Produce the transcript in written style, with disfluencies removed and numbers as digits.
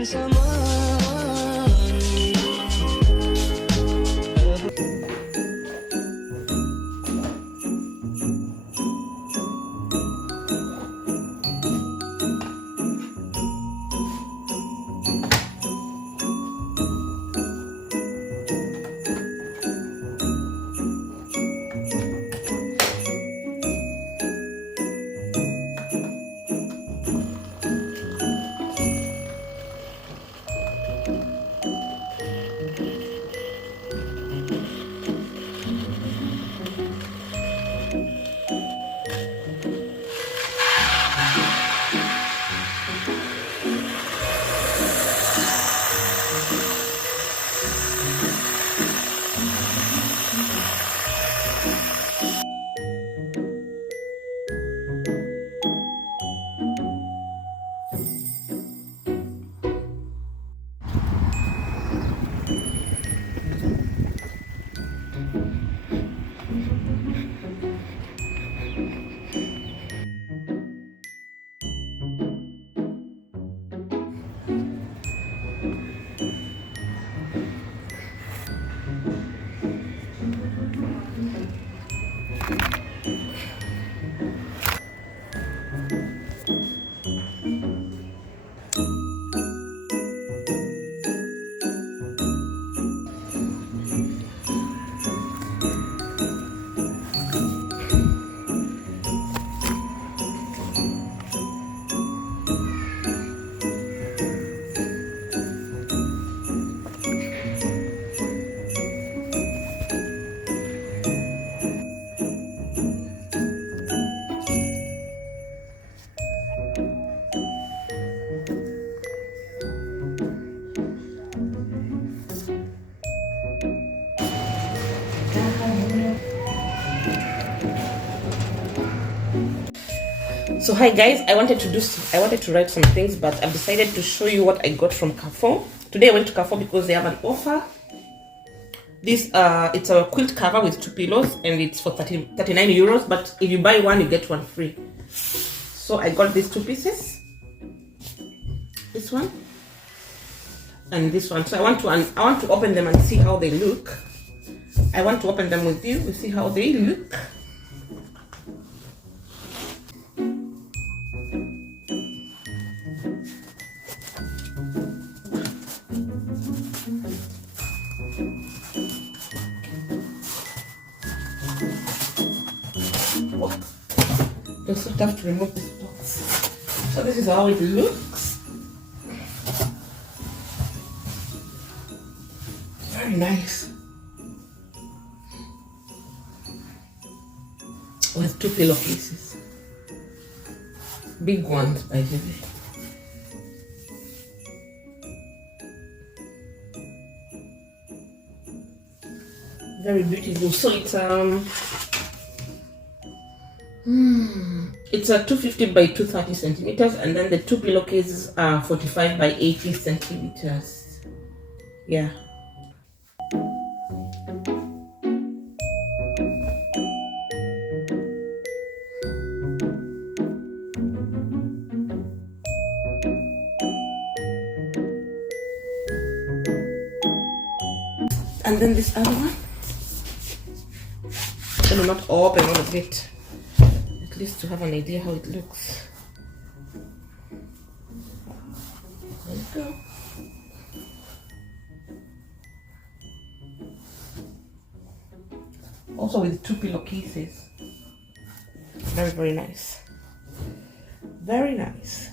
lain sama. So hi guys, I wanted to write some things, but I've decided to show you what I got from Carrefour. Today I went to Carrefour because they have an offer. This it's a quilt cover with 2 pillows and it's for 39 euros, but if you buy one you get one free. So I got these 2 pieces, this one and this one. So I want to open them and see how they look. I want to open them with you to see how they look. Just have to remove this box. So this is how it looks. Very nice. With 2 pillowcases. Big ones, by the way. Very beautiful. So it's a 250 by 230 centimeters, and then the 2 pillowcases are 45 by 80 centimeters. Yeah. And then this other one. I will not open all of it, at least to have an idea how it looks. There you go. Also with 2 pillowcases. Very, very nice. Very nice.